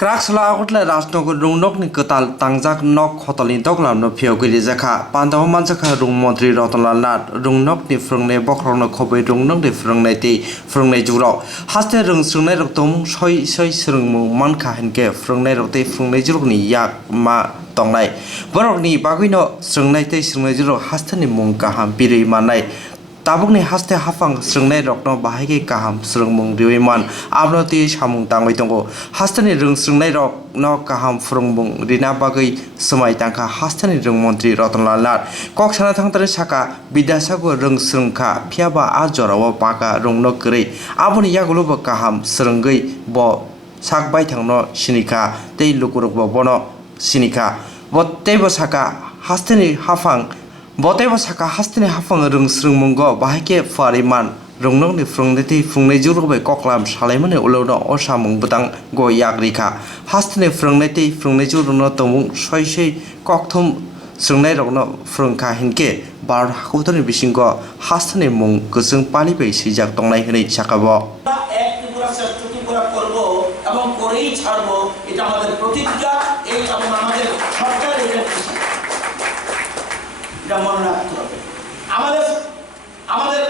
Kraksla Agartalani Rajnagar Rwngnokni Kwtal Tangjak nok Khotolni Dogwlam no Phiyokgwi Rwkha Pandaw Manjaka Montri Rwkha Rwngnokni Rwng bokrokno khobai Rwngnokni Rwngnai tei Rwngnai jurok haste Rwng swngnai rok tong soi swrungmung mankha hinkhe Rwngnai rok tei Rwngnai jurokni yak ma tongnai borokni bagwino swngnai tei Rwngnai jurok hasteni mung kaham birui manai tabukni haste hafang swngnai rokno bahai kaham swrungmung riwaiman abno tei samung tangbai tongo hasteni Rwng swngnai rok no kaham phurungmung rina bagui swmai tangkha hasteni Rwng Montri Rwkha kok sana thangtare saka bidasago Rwng swrungkha phiaba a jorao paka rungno kwrwi aboni yagulobo kaham swrungui bo sakbai thangno sinikha tei lukurokbo bono sinikha bo teibo saka hasteni hafang Botaibo saka hasteni hafang Rwng swrungmungo bahaike pariman Rwngnokni Rwngnai tei Rwngnai jurokbai koklam salaimani ulowno o samung bwtang go yagrikha hasteni Rwngnai tei Rwngnai jurokno tongmung soisoi kokthum swngnai rokno phurungkha hinkhe Bharat hakutoni bisingo hasteni mung kwchwng palibai swijak tongnai hwnwi sakabo এক ত্রিপুরা শ্রেষ্ঠ ত্রিপুরা করব এবং করেই ছাড়বো এটা আমাদের প্রতিজ্ঞা এই আমাদের সরকারের এটা মনে রাখতে হবে আমাদের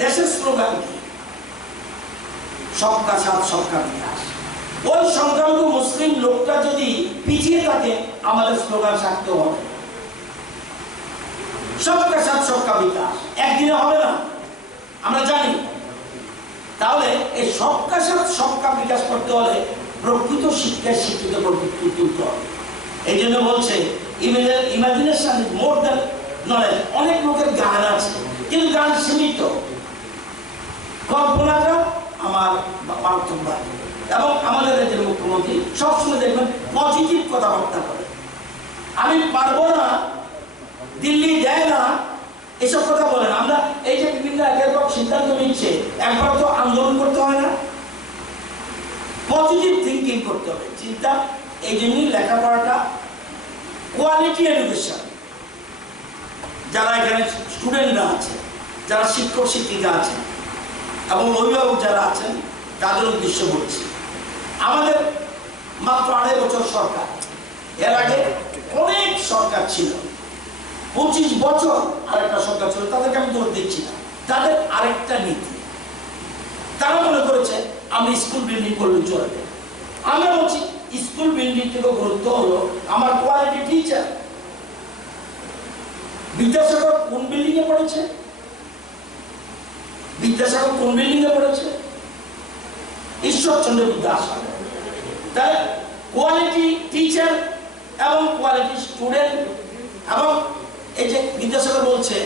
দেশের স্লোগান কি সবকা সাথ সবকা বিকাশ ওই সংখ্যালঘু মুসলিম লোকটা যদি পিছিয়ে থাকে আমাদের স্লোগান থাকতে হবে সবকা সাথ সবকা বিকাশ একদিনে হবে না আমরা জানি তাহলে এই সবকা সাথ সবকা বিকাশ করতে হলে প্রকৃত শিক্ষায় শিক্ষিত করতে তুলতে হবে এই জন্য বলছে imagination is more than knowledge অনেক লোকের গান আছে কিন্তু গান সীমিত কল্পনাটা আমার পার্থক্য এবং আমাদের রাজ্যের মুখ্যমন্ত্রী সবসময় দেখবেন পজিটিভ কথাবার্তা করে আমি পারবো না দিল্লি দেয় না এসব কথা বলেন আমরা এই যে বিভিন্ন একের পর সিদ্ধান্ত নিচ্ছে একবার তো আন্দোলন করতে হয় না পজিটিভ থিঙ্কিং করতে হবে চিন্তা এই জন্যই লেখাপড়াটা কোয়ালিটি এডুকেশন যারা এখানে স্টুডেন্টরা আছে যারা শিক্ষক শিক্ষিকা আছেন এবং অভিভাবক যারা আছেন তাদের উদ্দেশ্য বলছি আমাদের মাত্র 2.5 বছর সরকার এর আগে অনেক সরকার ছিল 25 বছর আরেকটা সরকার ছিল তাদেরকে আমি দোষ দিচ্ছি না তাদের আরেকটা নীতি তারা মনে করেছে আমি স্কুল বিল্ডিং করলে চলবে আমরা বলছি স্কুল বিল্ডিং থেকে গুরুত্ব হলো আমার কোয়ালিটি টিচার বিদ্যাসাগর কোন বিল্ডিং এ পড়েছে ঈশ্বরচন্দ্র বিদ্যাসাগর তাই কোয়ালিটি টিচার এবং কোয়ালিটি স্টুডেন্ট এবং এই যে বিদ্যাসাগর বলছে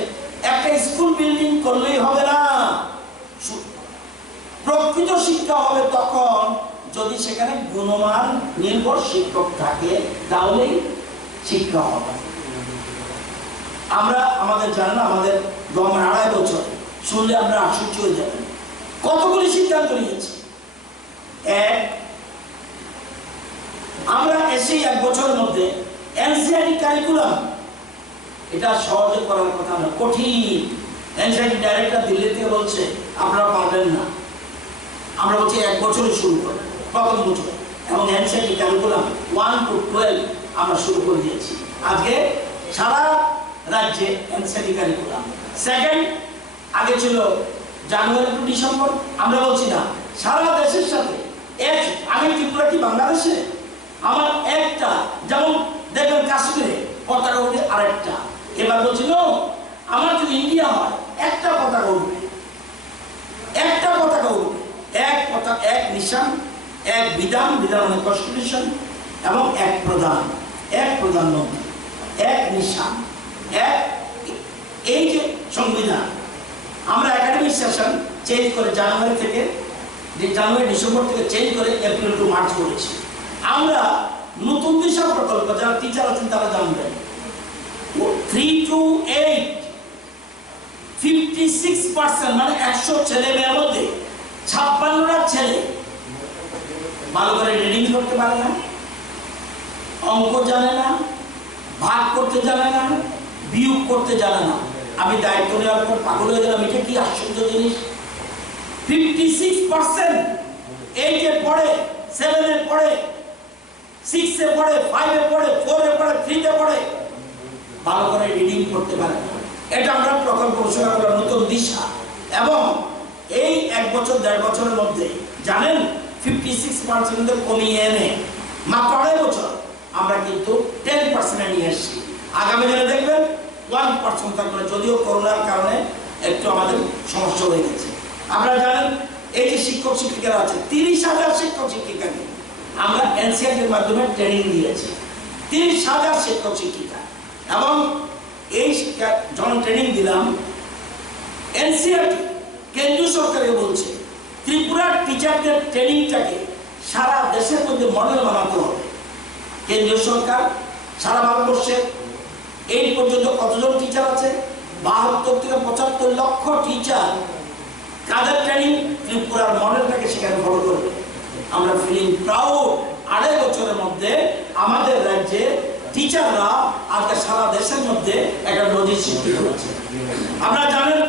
একটা স্কুল বিল্ডিং করলেই হবে না প্রকৃত শিক্ষা হবে তখন যদি সেখানে গুণমান নির্ভর শিক্ষক থাকে তাহলেই শিক্ষা হবে আমরা আমাদের জানেন আমাদের গভর্নমেন্ট 2.5 বছর শুনলে আমরা আশ্চর্য হয়ে যাবেন কতগুলি সিদ্ধান্ত নিয়েছি আমরা এসে 1 বছরের মধ্যে এনসিআরটি কারিকুলাম এটা সহজে করার কথা না কঠিন এনসিআরটি ডাইরেক্টর দিল্লি থেকে বলছে আপনারা পারবেন না আমরা বলছি 1 বছরে শুরু করব প্রথম বছর এবং এনসিআরটি কারিকুলাম 1 to 12 আমরা শুরু করে দিয়েছি আজকে সারা রাজ্যে এনসিআরটি কারিকুলাম সেকেন্ড আগে ছিল জানুয়ারি টু ডিসেম্বর আমরা বলছি না সারা দেশের সাথে আমি ত্রিপুরা কি বাংলাদেশে আমার একটা যেমন দেখবেন কাশ্মীরে পতাকা উঠে আরেকটা এবার বলছি আমার যদি ইন্ডিয়া হয় একটা পতাকা উঠবে এক পতাকা এক নিশান এক বিধান মানে কনস্টিটিউশন এবং এক প্রধানমন্ত্রী এক নিশান এই যে সংবিধান আমরা একাডেমিক সেশন চেঞ্জ করে জানুয়ারি ডিসেম্বর থেকে চেঞ্জ করে এপ্রিল টু মার্চ করেছি আমরা নতুন দিশা প্রকল্প যারা টিচার আছেন তারা জানবেন 3 to 8 56% মানে 100 ছেলে মেয়ের মধ্যে 56টা ছেলে ভালো করে রিডিং করতে পারে না অঙ্ক জানে না ভাগ করতে জানে না বিয়োগ করতে জানে না আমি দায়িত্ব নেওয়ার পর পাগল হয়ে গেলাম এটা কি আশ্চর্য জিনিস 56% 8 এর পরে 7 এর পরে পড়ে, 6 এ পড়ে, 5 এ পড়ে, 4 এ পড়ে, 3 তে পড়ে, ভালো করে রিডিং করতে পারে। এটা আমরা প্রকল্প ঘোষণা করার নতুন দিশা। এবং এই 1 বছর 1.5 বছরের মধ্যে জানেন 56% কমিয়ে এনে মাত্র 2.5 বছর আমরা কিন্তু 10% নিয়ে এসেছি। আগামী দিনে দেখবেন 1% থাকবে, যদিও করোনার কারণে একটু আমাদের সমস্যা হয়ে গেছে। আপনারা জানেন এই যে শিক্ষক শিক্ষিকারা আছে, 30,000 শিক্ষক শিক্ষিকাকে আমরা এনসিআরটির মাধ্যমে ট্রেনিং দিয়েছি, 30,000 শিক্ষক শিক্ষিকা। এবং এই যখন ট্রেনিং দিলাম, এনসিআরটি কেন্দ্রীয় সরকারকে বলছে ত্রিপুরার টিচারদের ট্রেনিংটাকে সারা দেশের মধ্যে মডেল বানাতে হবে। কেন্দ্রীয় সরকার সারা ভারতবর্ষে এই পর্যন্ত কতজন টিচার আছে? 72 থেকে 75 লক্ষ টিচার। কাদের ট্রেনিং? ত্রিপুরার মডেলটাকে সেখানে ফলো করবে। আমরা ফিলিং প্রাউড 2.5 বছরের মধ্যে আমাদের রাজ্যে টিচাররা আজকে সারা দেশের মধ্যে একটা নজির সৃষ্টি করেছে। আপনারা জানেন